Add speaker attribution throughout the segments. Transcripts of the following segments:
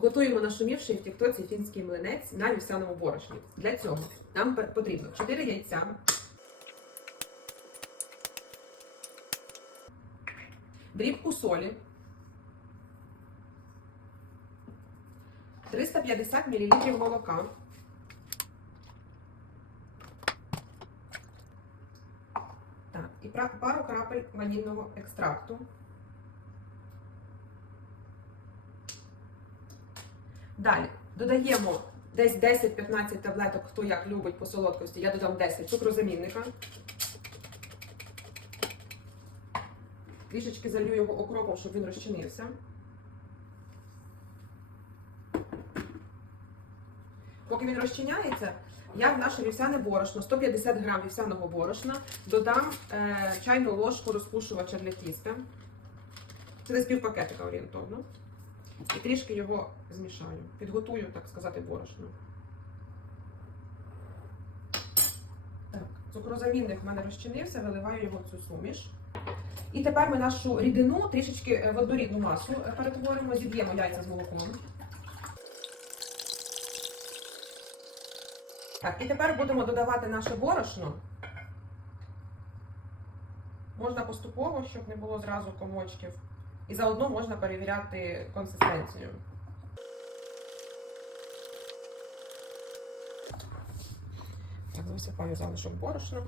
Speaker 1: Готуємо нашумівший в тіктоці фінський млинець на вівсяному борошні. Для цього нам потрібно 4 яйця, дрібку солі, 350 мл молока, і пару крапель ванільного екстракту. Далі додаємо десь 10-15 таблеток, хто як любить по солодкості. Я додам 10 цукрозамінника. Трішечки залью його окропом, щоб він розчинився. Поки він розчиняється, я в наше вівсяне борошно, 150 грам вівсяного борошна, додам е, чайну ложку розпушувача для тіста. Це десь пів пакетика орієнтовно. І трішки його змішаю. Підготую, так сказати, борошно. Так, цукрозамінник в мене розчинився, виливаю його в цю суміш. І тепер ми нашу рідину трішечки е, в однорідну масу е, перетворимо, зіб'ємо яйця з молоком. Так, і тепер будемо додавати наше борошно. Можна поступово, щоб не було зразу комочків. І заодно можна перевіряти консистенцію. Так, висипаю залишок борошна.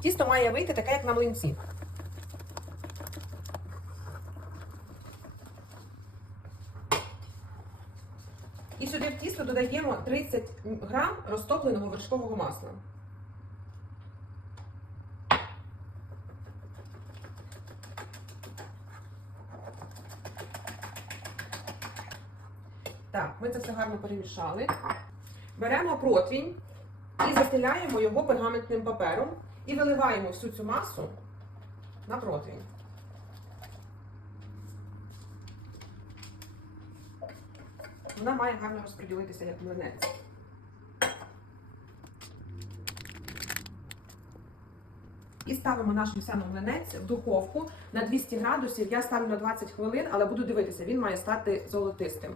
Speaker 1: Тісто має вийти таке, як на млинці. І сюди в тісто додаємо 30 грам розтопленого вершкового масла. Так, ми це все гарно перемішали. Беремо противінь і застеляємо його пергаментним папером і виливаємо всю цю масу на противінь. Вона має гарно розподілитися як млинець. І ставимо наш млинець в духовку на 200 градусів. Я ставлю на 20 хвилин, але буду дивитися, він має стати золотистим.